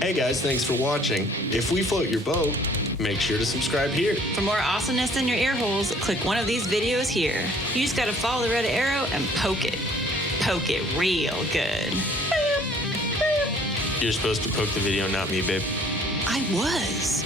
Hey guys, thanks for watching. If we float your boat, make sure to subscribe here. For more awesomeness in your ear holes, click one of these videos here. You just gotta follow the red arrow and poke it. Poke it real good. You're supposed to poke the video, not me, babe. I was.